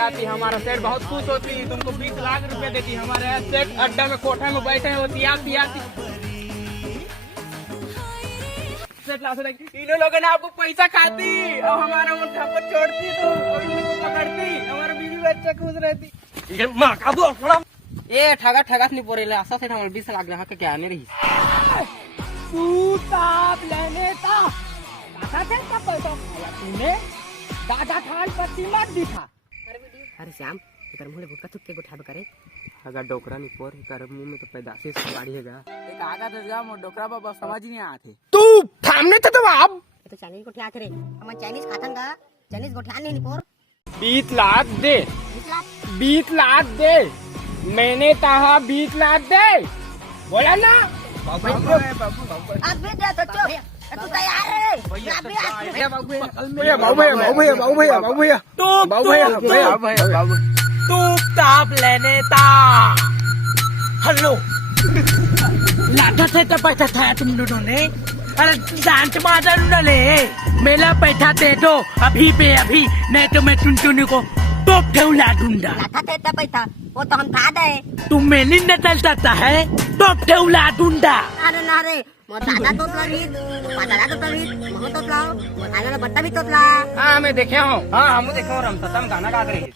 आती, हमारा सेठ बहुत खुश होती, तुमको 20 लाख रुपए देती। हमारे यहाँ सेठ अड्डा में कोठा में बैठे होती आती इन लोगों ने आपको पैसा खाती और हमारा वो ठप्पा छोड़ती तो पकड़ती, हमारा बीवी बच्चा खुश रहती। ए ठगा ठगाच नहीं पोरेला असा सेठ हमारे 20 लाख ग्राहक क्या आने रही तू ताप लेने ता कसा थे का पैसा खाया तूने दादा थाल पत्ती मत दिखा। अरे श्याम इधर मुझे गुटका थुक्के गुठा करे अगर डोकरा नहीं पोर कर मुंह में तो पैदाशी से गाड़ी है एक आगा दे जा मो डोकरा बाबा समझ नहीं आते तू थामने तो अब तो चाइनीज को ठिया करे हम चाइनीज खातन का चाइनीज को ठिया नहीं पोर 20 लाख दे 20 लाख दे मैंने कहा 20 लाख दे बोला ना अब भी दे तो चुप तू तैयार है तू ताप लेने ता हेलो लाठा से तो पैसा था तुम दोनों ने अरे डांट मारा उन्होंने मेरा पैसा दे दो अभी पे अभी नहीं तो मैं टुनटुनी को टोप ठेवला दूंगा। लाठा देता पैसा वो तो हम था दे तुम मेली न चलता है टोप ठेवला दूंगा। अरे ना रे मो दादा तो लगी दादा तो लगी मो तो लाओ मो दादा बत्ता भी तो ला। हाँ मैं देखे हूँ, हाँ हम देखे हूँ, हम गाना गा रहे हैं।